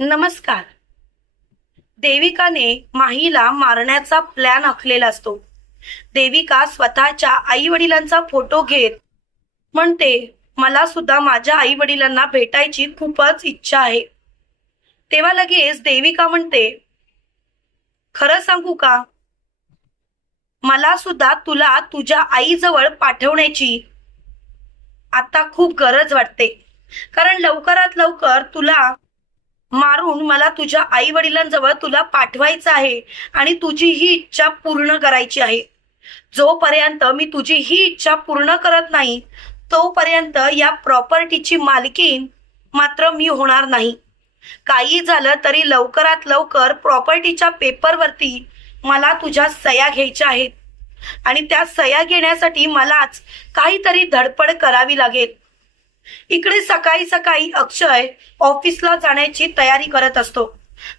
नमस्कार. देविकाने माहीला मारण्याचा प्लॅन आखलेला असतो. देविका स्वतःच्या आई वडिलांचा फोटो घेत म्हणते मला सुद्धा माझ्या आई वडिलांना भेटायची खूपच इच्छा आहे. तेव्हा लगेच देविका म्हणते खरं सांगू का? मला सुद्धा तुला तुझ्या आईजवळ पाठवण्याची आता खूप गरज वाटते. कारण लवकरात लवकर तुला मारून मला तुझ्या आई वडिलांजवळ तुला पाठवायचं आहे आणि तुझी ही इच्छा पूर्ण करायची आहे. जोपर्यंत मी तुझी ही इच्छा पूर्ण करत नाही तोपर्यंत या प्रॉपर्टीची मालकीन मात्र मी होणार नाही. काही झालं तरी लवकरात लवकर प्रॉपर्टीच्या पेपरवरती मला तुझ्या सया घ्यायच्या आहेत. आणि त्या सया घेण्यासाठी मलाच काहीतरी धडपड करावी लागेल. इकडे सकाळी सकाळी अक्षय ऑफिसला जाण्याची तयारी करत असतो.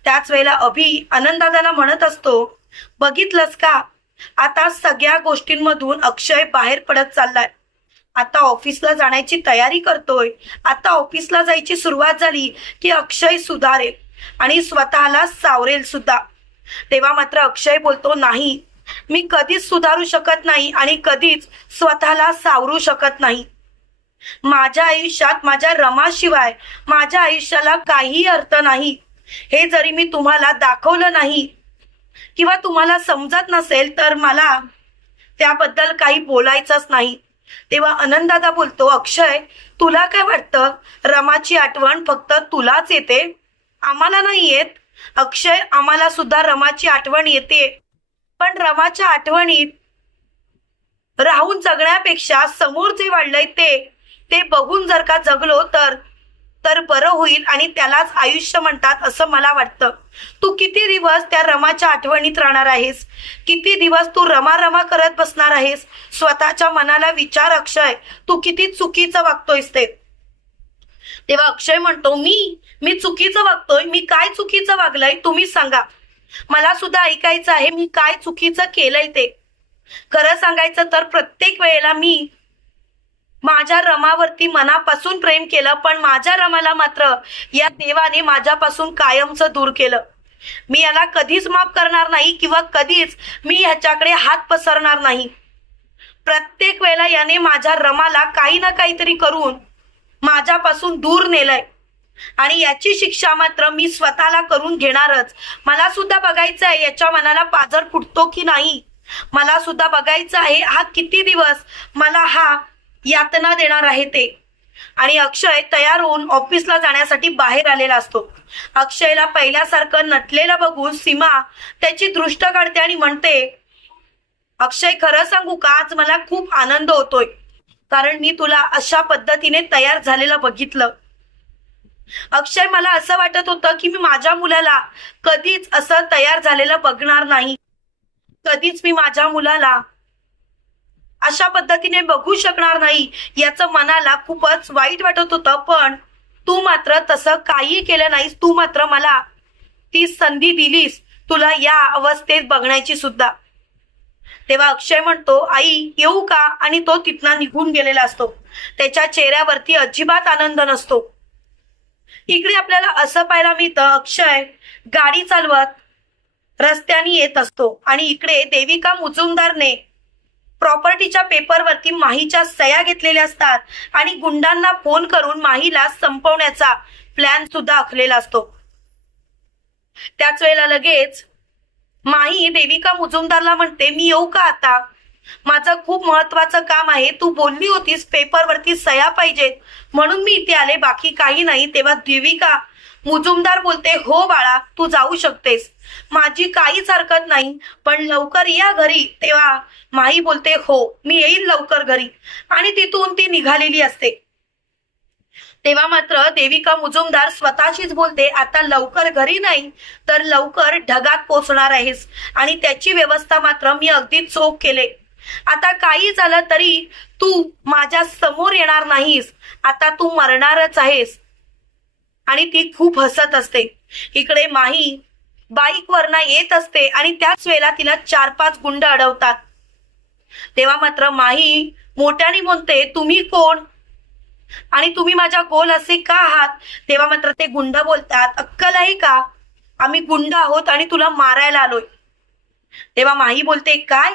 त्याच वेळेला अभि आनंदादाला म्हणत असतो बघितलंस का? आता सगळ्या गोष्टींमधून अक्षय बाहेर पडत चाललाय. आता ऑफिसला जाण्याची तयारी करतोय. आता ऑफिसला जायची सुरुवात झाली की अक्षय सुधारेल आणि स्वतःला सावरेल सुद्धा. तेव्हा मात्र अक्षय बोलतो नाही मी कधीच सुधारू शकत नाही आणि कधीच स्वतःला सावरू शकत नाही. माझ्या आयुष्यात माझ्या रमाशिवाय माझ्या आयुष्याला काही अर्थ नाही. हे जरी मी तुम्हाला दाखवलं नाही किंवा तुम्हाला समजत नसेल तर मला त्याबद्दल काही बोलायचंच नाही. तेव्हा आनंदादा बोलतो अक्षय तुला काय वाटतं? रमाची आठवण फक्त तुलाच येते? आम्हाला नाही येत. अक्षय आम्हाला सुद्धा रमाची आठवण येते. पण रमाच्या आठवणीत राहून जगण्यापेक्षा समोर जे वाढलंय ते ते बघून जर का जगलो तर तर बरं होईल आणि त्यालाच आयुष्य म्हणतात असं मला वाटतं. तू किती दिवस त्या रमाच्या आठवणीत राहणार आहेस? किती दिवस तू रमा रमा करत बसणार आहेस? स्वतःच्या मनाला विचार अक्षय तू किती चुकीचं वागतोयस ते? तेव्हा अक्षय म्हणतो मी मी चुकीचं वागतोय मी काय चुकीचं वागलंय तुम्ही सांगा. मला सुद्धा ऐकायचं आहे मी काय चुकीचं केलंय ते. खरं सांगायचं तर प्रत्येक वेळेला मी माझ्या रमावरती मनापासून प्रेम केलं पण माझ्या रमाला मात्र या देवाने माझ्यापासून कायमचं दूर केलं. मी याला कधीच माफ करणार नाही किंवा कधीच मी ह्याच्याकडे हात पसरणार नाही. प्रत्येक वेळेला याने माझ्या रमाला काही ना काहीतरी करून माझ्यापासून दूर नेलंय. आणि याची शिक्षा मात्र मी स्वतःला करून घेणारच. मला सुद्धा बघायचं आहे याच्या मनाला पाजर फुटतो की नाही? मला सुद्धा बघायचं आहे हा किती दिवस? मला हा यातना देणार आहे ते. आणि अक्षय तयार होऊन ऑफिसला जाण्यासाठी बाहेर आलेला असतो. अक्षयला पहिल्यासारखं नटलेलं बघून सीमा त्याची दृष्ट काढते आणि म्हणते अक्षय खरं सांगू का? आज मला खूप आनंद होतोय. कारण मी तुला अशा पद्धतीने तयार झालेलं बघितलं. अक्षय मला असं वाटत होतं की मी माझ्या मुलाला कधीच असं तयार झालेलं बघणार नाही. कधीच मी माझ्या मुलाला अशा पद्धतीने बघू शकणार नाही. याचं मनाला खूपच वाईट वाटत होतं पण तू मात्र तसं काही केलं नाहीस. तू मात्र मला ती संधी दिलीस तुला या अवस्थेत बघण्याची सुद्धा. तेव्हा अक्षय म्हणतो आई येऊ का? आणि तो तिथनं निघून गेलेला असतो. त्याच्या चेहऱ्यावरती अजिबात आनंद नसतो. इकडे आपल्याला असं पाहायला मिळतं अक्षय गाडी चालवत रस्त्याने येत असतो आणि इकडे देविका मुजुमदारने प्रॉपर्टीच्या पेपरवरती माहीच्या सया घेतलेल्या असतात आणि गुंडांना फोन करून माहीला संपवण्याचा प्लॅन सुद्धा आखलेला असतो. त्याच वेळेला लगेच माही देविका मुजुमदारला म्हणते मी येऊ का आता? माझं खूप महत्वाचं काम आहे. तू बोलली होतीस पेपरवरती सया पाहिजेत. म्हणून मी इथे आले. बाकी काही नाही. तेव्हा देविका मुजुमदार बोलते हो बाळा तू जाऊ शकतेस. माझी काहीच हरकत नाही पण लवकर या घरी. तेव्हा माही बोलते हो मी येईल लवकर घरी. आणि तिथून ती निघालेली असते. तेव्हा मात्र देविका मुजुमदार स्वतःशीच बोलते आता लवकर घरी नाही तर लवकर ढगात पोचणार आहेस. आणि त्याची व्यवस्था मात्र मी अगदी चोख केले. आता काही झालं तरी तू माझ्यासमोर येणार नाहीस. आता तू मरणारच आहेस. आणि ती खूप हसत असते. इकडे माही बाईकवरनं येत असते आणि त्याच वेळेला तिला चार पाच गुंड अडवतात. तेव्हा मात्र माही मोठ्याने म्हणते तुम्ही कोण? आणि तुम्ही माझ्या गोल असे का आहात? तेव्हा मात्र ते गुंड बोलतात अक्कल आहे का? आम्ही गुंड आहोत आणि तुला मारायला आलोय. तेव्हा माही बोलते काय?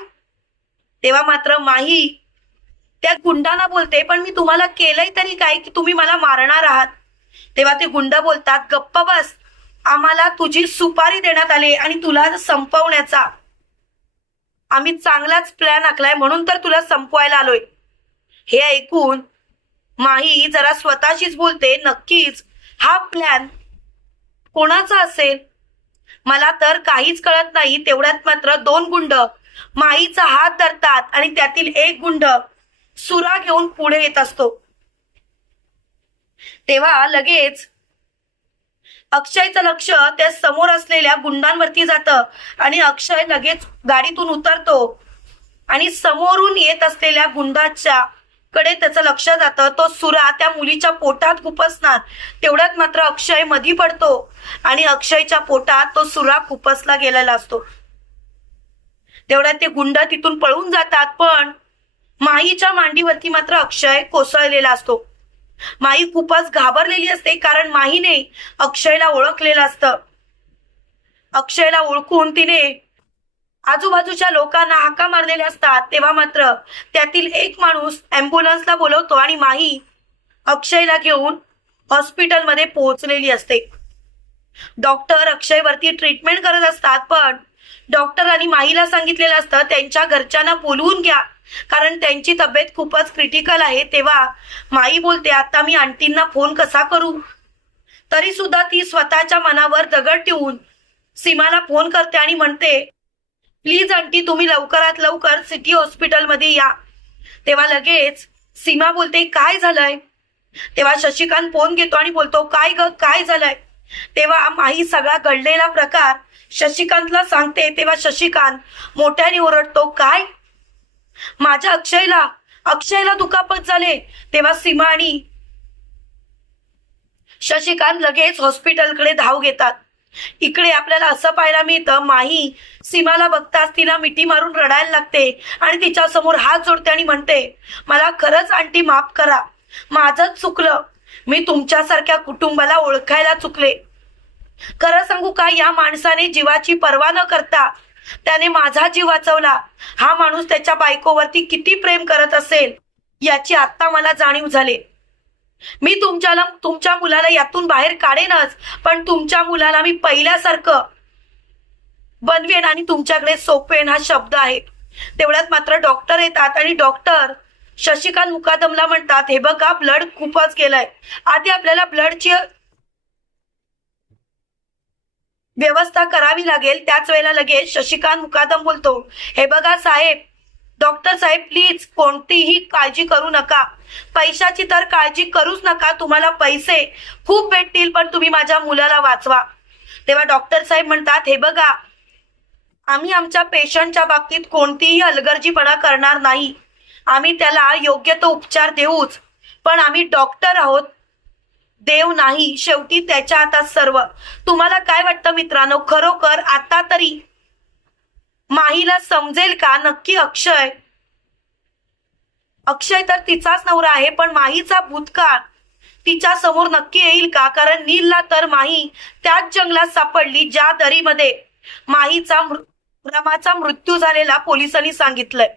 तेव्हा मात्र माही त्या गुंडांना बोलते पण मी तुम्हाला केलंय तरी काय की तुम्ही मला मारणार आहात? तेव्हा ते गुंड बोलतात गप्प बस आम्हाला तुझी सुपारी देण्यात आली आणि तुला संपवण्याचा. आम्ही चांगलाच प्लॅन आखलाय म्हणून तर तुला संपवायला आलोय. हे ऐकून माही जरा स्वतःशीच बोलते नक्कीच हा प्लॅन कोणाचा असेल? मला तर काहीच कळत नाही तेवढ्यात मात्र दोन गुंड माईचा हात धरतात आणि त्यातील एक गुंड सुरा घेऊन पुढे येत असतो. तेव्हा लगेच अक्षयचं लक्ष त्या समोर असलेल्या गुंडांवरती जातं आणि अक्षय लगेच गाडीतून उतरतो आणि समोरून येत असलेल्या गुंडाच्या कडे त्याचं लक्ष जातं. तो सुरा त्या मुलीच्या पोटात खुपसणार तेवढ्यात मात्र अक्षय मधी पडतो आणि अक्षयच्या पोटात तो सुरा खुपसला गेलेला असतो. तेवढ्यात ते गुंड तिथून पळून जातात पण माईच्या मांडीवरती मात्र अक्षय कोसळलेला असतो. माई खूपच घाबरलेली असते कारण माहीने अक्षयला ओळखलेलं असतं. अक्षयला ओळखून तिने आजूबाजूच्या लोकांना हाका मारलेल्या असतात. तेव्हा मात्र त्यातील एक माणूस अँब्युलन्सला बोलवतो आणि माही अक्षयला घेऊन हॉस्पिटलमध्ये पोहोचलेली असते. डॉक्टर अक्षयवरती ट्रीटमेंट करत असतात पण डॉक्टरांनी माईला सांगितलेलं असतं त्यांच्या घरच्यांना बोलवून घ्या. कारण त्यांची तब्येत खूपच क्रिटिकल आहे. तेव्हा माई बोलते आता मी आंटींना फोन कसा करू? तरी सुद्धा ती स्वतःच्या मनावर दगड ठेवून सीमाला फोन करते आणि म्हणते प्लीज आंटी तुम्ही लवकरात लवकर सिटी हॉस्पिटलमध्ये या. तेव्हा लगेच सीमा बोलते काय झालंय? तेव्हा शशिकांत फोन घेतो आणि बोलतो काय ग काय झालंय? तेव्हा माही सगळा घडलेला प्रकार शशिकांतला सांगते. तेव्हा शशिकांत मोठ्याने ओरडतो काय? माझ्या अक्षयला अक्षयला दुखापत झाले. तेव्हा सीमा आणि शशिकांत लगेच हॉस्पिटलकडे धाव घेतात. इकडे आपल्याला असं पाहायला मिळतं माही. सीमाला बघताच तिला मिठी मारून रडायला लागते आणि तिच्या समोर हात जोडते आणि म्हणते मला खरंच आंटी माफ करा. माझंच चुकलं. मी तुमच्यासारख्या कुटुंबाला ओळखायला चुकले. खरं सांगू का या माणसाने जीवाची पर्वा न करता त्याने माझा जीव वाचवला. हा माणूस त्याच्या बायकोवरती किती प्रेम करत असेल याची आता मला जाणीव झाली. मी तुमच्याला तुमच्या मुलाला यातून बाहेर काढेनच पण तुमच्या मुलाला मी पहिल्यासारखं बनवेन आणि तुमच्याकडे सोपवेन हा शब्द आहे. तेवढ्यात मात्र डॉक्टर येतात आणि डॉक्टर शशिकांत मुकादमला म्हणतात हे बघा ब्लड खूपच केलंय आधी आपल्याला ब्लडची व्यवस्था करावी लागेल त्याच वेळेला लगेच शशिकांत मुकादम बोलतो. हे बघा साहेब डॉक्टर साहेब प्लीज कोणतीही काळजी करू नका. पैशाची तर काळजी करूच नका तुम्हाला पैसे खूप भेटतील पण तुम्ही माझ्या मुलाला वाचवा. तेव्हा डॉक्टर साहेब म्हणतात हे बघा आम्ही आमच्या पेशंटच्या बाबतीत कोणतीही हलगर्जीपणा करणार नाही. आम्ही त्याला योग्य तो उपचार देऊच. पण आम्ही डॉक्टर आहोत. देव नाही. शेवटी त्याच्या हातात सर्व. तुम्हाला काय वाटतं मित्रांनो? खरोखर आता तरी माहीला समजेल का? नक्की अक्षय. अक्षय तर तिचाच नवरा आहे पण माहीचा भूतकाळ तिच्या समोर नक्की येईल का? कारण नीलला तर माही त्याच जंगलात सापडली ज्या दरीमध्ये माहीचा मृ- रमाचा मृत्यू झालेला पोलिसांनी सांगितलंय.